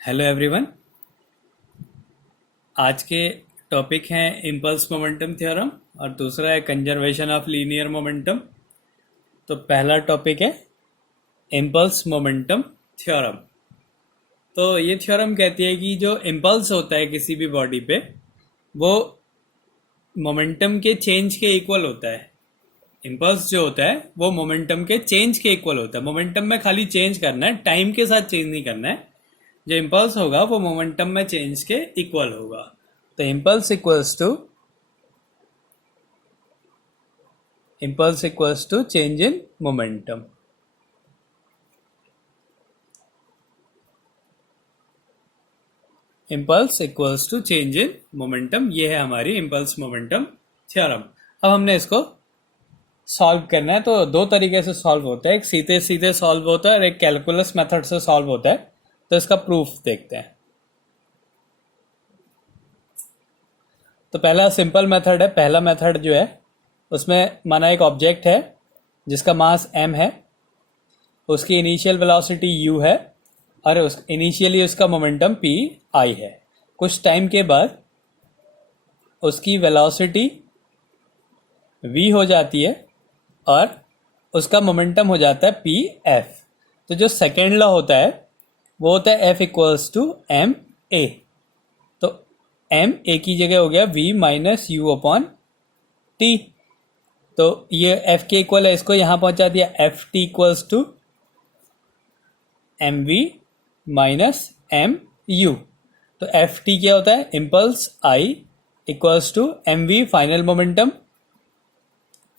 Hello everyone. आज के topic हैं इम्पल्स मोमेंटम थ्योरम और दूसरा है कंजर्वेशन ऑफ लीनियर मोमेंटम। तो पहला टॉपिक है इम्पल्स मोमेंटम थ्योरम। तो ये थ्योरम कहती है कि जो इम्पल्स होता है किसी भी बॉडी पे वो मोमेंटम के चेंज के इक्वल होता है। इम्पल्स जो होता है वो मोमेंटम के चेंज के इक्वल होता है। मोमेंटम में खाली चेंज करना है, टाइम के साथ चेंज नहीं करना है। जो इम्पल्स होगा वो मोमेंटम में चेंज के इक्वल होगा। तो impulse equals to change in momentum। impulse equals to change in momentum, ये है हमारी impulse momentum थ्योरम। अब हमने इसको सॉल्व करना है। तो दो तरीके से सॉल्व होता है, एक सीधे सीधे सॉल्व होता है और एक कैलकुलस मेथड से सॉल्व होता है। तो इसका प्रूफ देखते हैं। तो पहला सिंपल मेथड है। पहला मेथड जो है उसमें माना एक ऑब्जेक्ट है जिसका मास m है, उसकी इनिशियल वेलोसिटी u है और इनिशियली उसका मोमेंटम p i है। कुछ टाइम के बाद उसकी वेलोसिटी v हो जाती है और उसका मोमेंटम हो जाता है p f। तो जो सेकेंड लॉ होता है वो होता है f equals to m a। तो m a की जगह हो गया v minus you upon t। तो ये f के इक्वल है, इसको यहां पहुंचा दिया, F T equals to M V minus M U. तो एफ टी क्या होता है, impulse I equals to M V final momentum.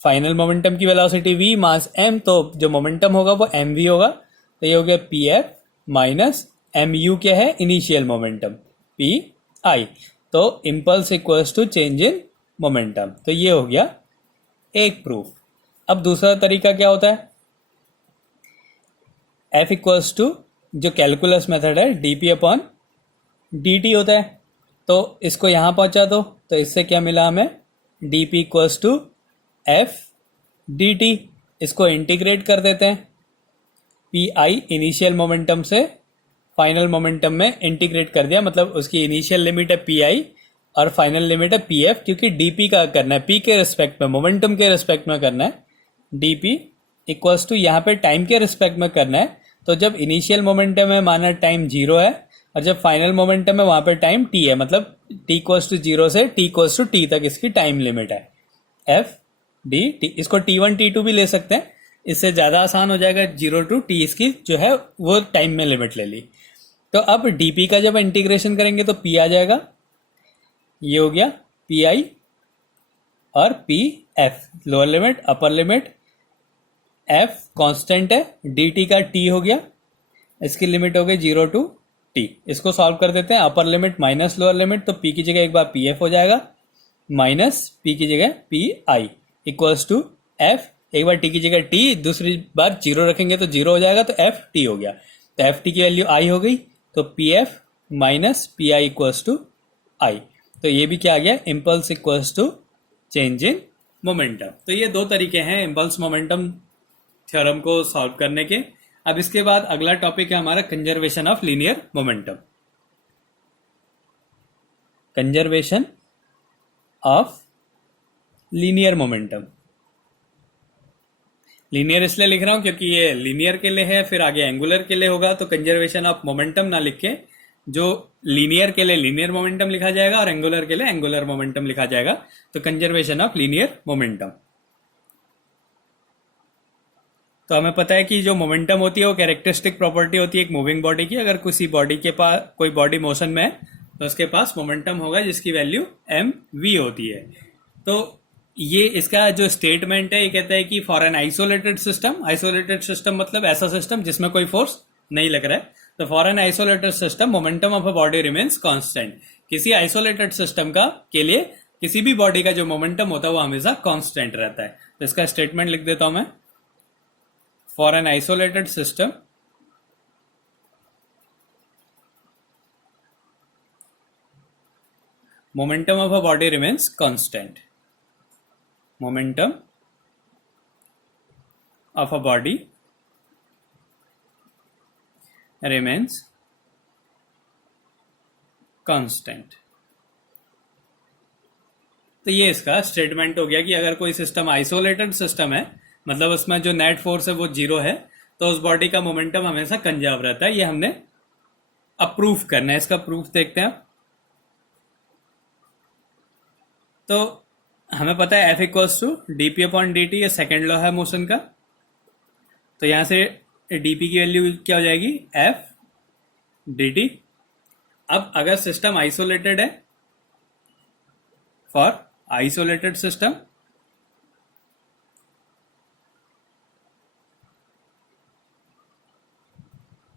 Final momentum की वेलोसिटी v मास m, तो जो मोमेंटम होगा वो एम वी होगा। तो ये हो गया P F minus M U क्या है, इनिशियल मोमेंटम पी आई। तो impulse equals to change in momentum. तो ये हो गया एक प्रूफ। अब दूसरा तरीका क्या होता है, एफ इक्वल्स टू जो कैलकुलस मेथड है D P upon D T होता है। तो इसको यहां पहुंचा दो, तो इससे क्या मिला हमें, D P equals to F D T. इसको इंटीग्रेट कर देते हैं, पी आई इनिशियल मोमेंटम से फाइनल मोमेंटम में इंटीग्रेट कर दिया, मतलब उसकी इनिशियल लिमिट है पी आई और फाइनल लिमिट है पी एफ। क्योंकि डीपी का करना है पी के रिस्पेक्ट में, मोमेंटम के रिस्पेक्ट में करना है। डीपी इक्वल्स टू यहाँ पे टाइम के रिस्पेक्ट में करना है। तो जब इनिशियल मोमेंटम है माना टाइम 0 है और जब फाइनल मोमेंटम है वहां पे टाइम t है, मतलब t इक्वल्स टू 0 से t इक्वल्स टू t तक इसकी टाइम लिमिट है एफ डी टी। इसको t1 t2 भी ले सकते हैं, इससे ज्यादा आसान हो जाएगा। 0 टू t इसकी जो है वो टाइम में लिमिट ले ली। तो अब dp का जब इंटीग्रेशन करेंगे तो p आ जाएगा, ये हो गया पी आई और P F, lower limit upper limit. F constant है, डी टी का टी हो गया, इसकी लिमिट हो गई 0 टू टी। इसको सॉल्व कर देते हैं, upper limit minus lower limit, तो पी की जगह एक बार पी एफ हो जाएगा माइनस पी की जगह P I equals to F, एक बार टी की जगह टी, दूसरी बार 0 रखेंगे तो 0 हो जाएगा, तो एफ टी हो गया। तो एफ टी की वैल्यू आई हो गई, तो P F minus P I equals to I. तो ये भी क्या आ गया, impulse equals to change in momentum. तो ये दो तरीके हैं इम्पल्स मोमेंटम थ्योरम को सॉल्व करने के। अब इसके बाद अगला टॉपिक है हमारा conservation of linear momentum. Conservation of linear momentum. Linear इसलिए लिख रहा हूं क्योंकि ये लीनियर के लिए है, फिर आगे एंगुलर के लिए होगा। तो कंजर्वेशन ऑफ मोमेंटम ना लिख के जो लीनियर के लिए लीनियर मोमेंटम लिखा जाएगा और एंगुलर के लिए एंगुलर मोमेंटम लिखा जाएगा। तो कंजर्वेशन ऑफ लीनियर मोमेंटम। तो हमें पता है कि जो मोमेंटम होती है वो कैरेक्टरिस्टिक प्रॉपर्टी होती है एक मूविंग बॉडी की। अगर किसी बॉडी के पास कोई बॉडी मोशन में है तो उसके पास मोमेंटम होगा जिसकी वैल्यू एम वी होती है। तो ये इसका जो स्टेटमेंट है ये कहता है कि फॉर एन आइसोलेटेड सिस्टम मतलब ऐसा सिस्टम जिसमें कोई फोर्स नहीं लग रहा है, तो for an isolated system momentum of a body remains constant. किसी आइसोलेटेड सिस्टम का के लिए किसी भी बॉडी का जो मोमेंटम होता है वो हमेशा कांस्टेंट रहता है। तो इसका स्टेटमेंट लिख देता हूं मैं, for an isolated system momentum of a body remains constant. Momentum of a body remains constant. तो ये इसका स्टेटमेंट हो गया कि अगर कोई सिस्टम आइसोलेटेड सिस्टम है, मतलब उसमें जो नेट फोर्स है वो 0 है, तो उस बॉडी का मोमेंटम हमेशा कंजर्व रहता है। ये हमने अप्रूव करना है। इसका प्रूफ देखते हैं। तो हमें पता है F equals to dp upon dt, ये सेकेंड लॉ है मोशन का। तो यहां से dp की वैल्यू क्या हो जाएगी, F dt। अब अगर सिस्टम आइसोलेटेड है, फॉर आइसोलेटेड सिस्टम,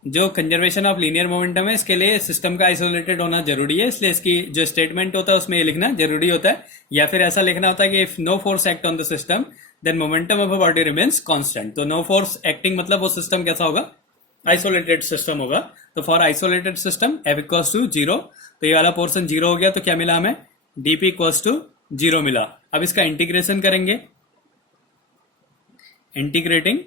जो कंजर्वेशन ऑफ लीनियर मोमेंटम है, इसके लिए सिस्टम का आइसोलेटेड होना जरूरी है। इसलिए इसकी जो स्टेटमेंट होता है उसमें ये लिखना जरूरी होता है, या फिर ऐसा लिखना होता है कि if no force act on the system then momentum of a body remains constant. तो नो फोर्स एक्टिंग मतलब वो सिस्टम कैसा होगा, आइसोलेटेड सिस्टम होगा। तो for isolated system F equals to 0, तो ये वाला पोर्सन 0 हो गया। तो क्या मिला हमें, dp इक्वल्स टू 0 मिला। अब इसका इंटीग्रेशन करेंगे। इंटीग्रेटिंग,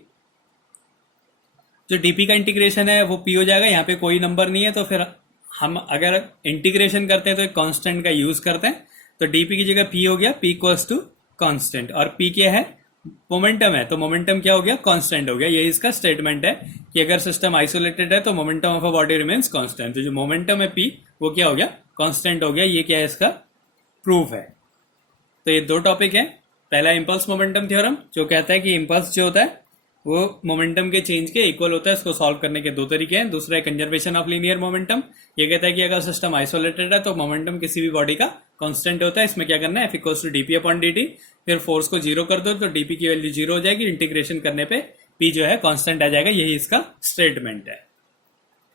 जो dp का इंटीग्रेशन है वो p हो जाएगा। यहाँ पे कोई नंबर नहीं है, तो फिर हम अगर इंटीग्रेशन करते हैं तो एक कांस्टेंट का यूज करते हैं। तो dp की जगह p हो गया, p इक्वल्स टू कांस्टेंट, और p क्या है, मोमेंटम है। तो मोमेंटम क्या हो गया, कांस्टेंट हो गया। यही इसका स्टेटमेंट है कि अगर सिस्टम आइसोलेटेड है तो momentum of a body remains constant. तो जो मोमेंटम है p, वो क्या हो गया, कांस्टेंट हो गया। ये क्या है, इसका प्रूफ है। तो ये दो टॉपिक है। पहला इंपल्स मोमेंटम थ्योरम, जो कहता है कि इंपल्स जो होता है वो मोमेंटम के चेंज के इक्वल होता है। इसको सॉल्व करने के दो तरीके हैं। दूसरा है कंजर्वेशन ऑफ लीनियर मोमेंटम। ये कहता है कि अगर सिस्टम आइसोलेटेड है तो मोमेंटम किसी भी बॉडी का कांस्टेंट होता है। इसमें क्या करना है, F equals to dp upon dt, फिर फोर्स को 0 कर दो तो dp की वैल्यू 0 हो जाएगी। इंटीग्रेशन करने पे p जो है कांस्टेंट आ जाएगा। यही इसका स्टेटमेंट है।